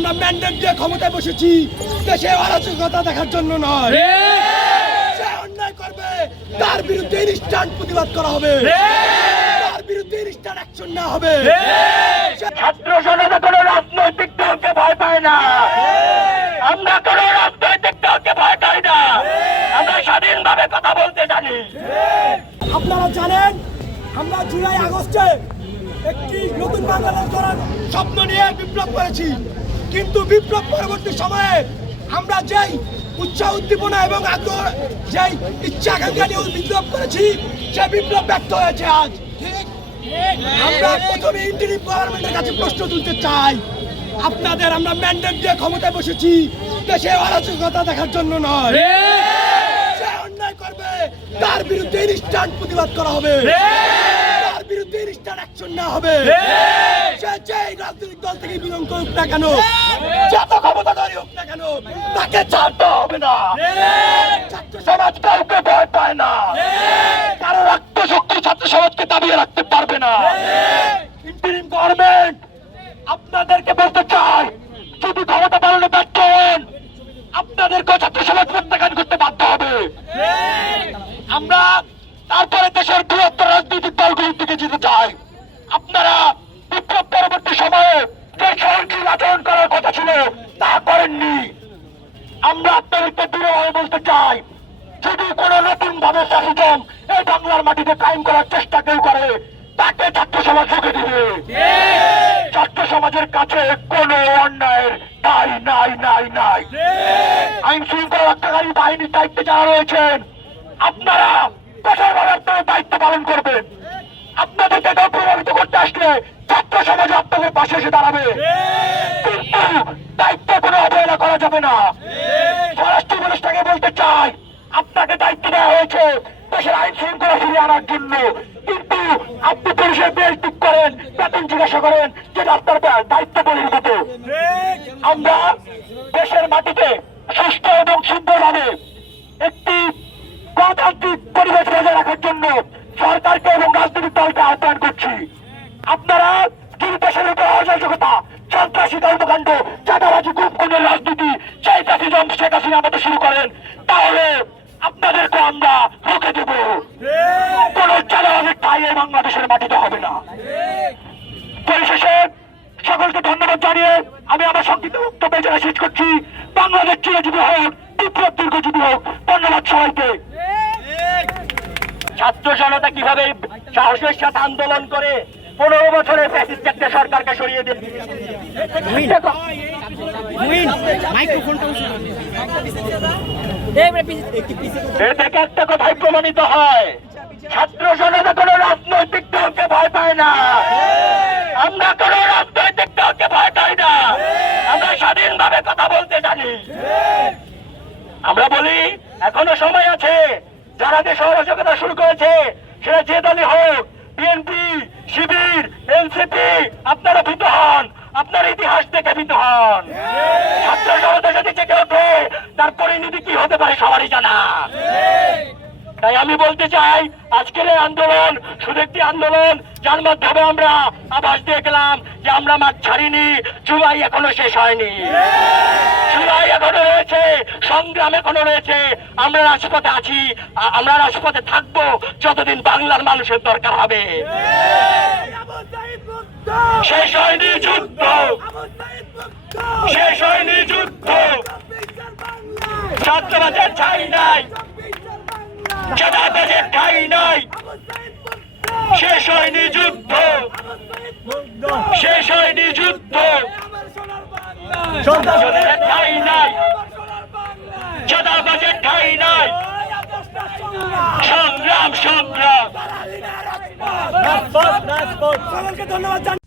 আমরা ম্যান্ডেট দিয়ে ক্ষমতায় বসেছি দেশে অরাজকতা দেখার জন্য নয়। যে অন্যায় করবে তার বিরুদ্ধে ইনস্ট্যান্ট প্রতিবাদ করা হবে, তার বিরুদ্ধে ইনস্ট্যান্ট অ্যাকশন নেওয়া হবে। ছাত্র জনতা কোনো রাজনৈতিক দলকে ভয় পায় না, আমরা কোনো রাজনৈতিক দলকে ভয় পাই না, আমরা স্বাধীনভাবে কথা বলতে জানি। আপনারা জানেন আমরা জুলাই আগস্টে একটি নতুন বাংলাদেশ গড়ার স্বপ্ন নিয়ে বিপ্লব করেছি, কিন্তু বিপ্লব পরবর্তী সময়ে আমরা যেই উৎসাহ উদ্দীপনা এবং আগ্রহ যেই ইচ্ছা আকাঙ্ক্ষা নিয়ে বিপ্লব করেছি সে বিপ্লব ব্যর্থ হয়েছে। আজ আমরা প্রথমে ইন্টারিম গভর্নমেন্টের কাছে প্রশ্ন তুলতে চাই, আপনাদের আমরা ম্যান্ডেট দিয়ে ক্ষমতায় বসেছি দেশে অরাজকতা দেখার জন্য নয়। যে অন্যায় করবে তার বিরুদ্ধে ইনস্ট্যান্ট প্রতিবাদ করা হবে, তার বিরুদ্ধে ইনস্ট্যান্ট অ্যাকশন নেওয়া হবে। সে যেই রাজনৈতিক দল থেকে বিলং করুক না কেন, যত ক্ষমতাধরই হোক না কেন, তাকে ছাড়তে হবে না। ছাত্র সমাজ কাউকে ভয় পায় না, কারো রক্ত শক্তি ছাত্র সমাজকে দাবিয়ে রাখতে পারবে না। ইন্টারিম গভর্নমেন্ট আপনাদেরকে বলতে চাই, যদি ক্ষমতা পালনে ব্যর্থ হন আপনাদেরকে ছাত্র সমাজ প্রত্যাখ্যান করতে বাধ্য হবে। আমরা তারপরে দেশের বৃহত্তর রাজনৈতিক দলগুলির দিকে যেতে চাই। আপনারা বিপ্লব পরবর্তী সময়ে যে সহনশীল আচরণ করার কথা ছিল তা করেননি। আমরা আপনাদেরকে দৃঢ়ভাবে বলতে চাই, যদি কোনো নতুন ভাবে ফ্যাসিজম এই বাংলার মাটিতে কায়েম করার চেষ্টা কেউ করে তাকে ছাত্র সমাজ রুখে দিবে। ছাত্র সমাজের কাছে কোনো অন্যায়ের ঠাঁই নাই নাই নাই। আইন শৃঙ্খলা রক্ষাকারী বাহিনীর দায়িত্বে যারা রয়েছেন আপনারা কঠোরভাবে আপনাদের দায়িত্ব পালন করবেন। আপনাদেরকে কেউ প্রভাবিত করতে আসলে ছাত্র সমাজ আপনাদের পাশে এসে দাঁড়াবে, কিন্তু দায়িত্ব কোনো অবহেলা করা যাবে না। স্বরাষ্ট্র উপদেষ্টাকে বলতে চাই, আপনাকে দায়িত্ব দেওয়া হয়েছে দেশের আইন শৃঙ্খলা ফিরিয়ে আনার জন্য, কিন্তু আপনি পুলিশের বেশ ঠিক করেন, বেতন জিজ্ঞাসা করেন যেটা আপনার দায়িত্ব বহির্ভূত। আমরা দেশের মাটিতে সুস্থ এবং সুন্দরভাবে একটি গণতান্ত্রিক পরিবেশ বজায় রাখার জন্য সরকারকে এবং রাজনৈতিক দলকে আহ্বান করছি। আপনারা যদি দেশের উপর অরাজকতা, সন্ত্রাসী কর্মকাণ্ড, চাঁদাবাজি, গুম খুনের রাজনীতি, সেই ফ্যাসিজম শেখ হাসিনা মতো শুরু করেন, তাহলে আপনাদেরকে আমরা রুখে দেব। কোন চাঁদাবাজির ঠাঁই এই বাংলাদেশের মাটিতে হবে না। পরিশেষে সকলকে ধন্যবাদ জানিয়ে আমি আমার সংক্ষিপ্ত বক্তব্য এখানে শেষ করছি। বাংলাদেশ চিরজীবী হোক, বিপ্লব দীর্ঘজীবী হোক। ধন্যবাদ সবাইকে। ছাত্র জনতা কিভাবে সাহসের সাথে আন্দোলন করে 15 বছরের ফ্যাসিস্ট একটা সরকারকে সরিয়ে দিল। এ থেকে একটা কথাই প্রমাণিত হয়, ছাত্র জনতা কোনো রাজনৈতিক দলকে ভয় পায় না, আমরা কোনো রাজনৈতিক দলকে ভয় পাই না, আমরা স্বাধীনভাবে কথা বলতে জানি। আমরা বলি এখনো সময় আছে, যারা দেশে অরাজকতা শুরু করেছে সেটা যে দলই হোক, বিএনপি, শিবির, এনসিপি, আপনারা ভীত হন, আপনার ইতিহাস দেখে ভীত হন। ছাত্র জনতা যদি জেগে ওঠে তার পরিণতি কি হতে পারে সবারই জানা। তাই আমি বলতে চাই, আজকের এই আন্দোলন শুধু একটি আন্দোলন যার মাধ্যমে আমরা আভাস দিয়ে গেলাম যে আমরা মাঠ ছাড়িনি, জুলাই এখনো শেষ হয়নি, জুলাই এখনো রয়েছে, সংগ্রাম এখনো রয়েছে। আমরা রাজপথে আছি, আমরা রাজপথে থাকবো যতদিন বাংলার মানুষের দরকার হবে। শেষ হয়নি যুদ্ধ, শেষ হয়নি যুদ্ধ, ছাত্রবাদের ঠাঁই নাই, চাঁদাবাজের ঠাঁই নাই। শেষ হয়নি যুদ্ধ, শেষ হয়নি যুদ্ধ, সন্ত্রাসের ঠাঁই নাই, চাঁদাবাজের ঠাঁই নাই। সংগ্রাম সংগ্রাম। ধন্যবাদ।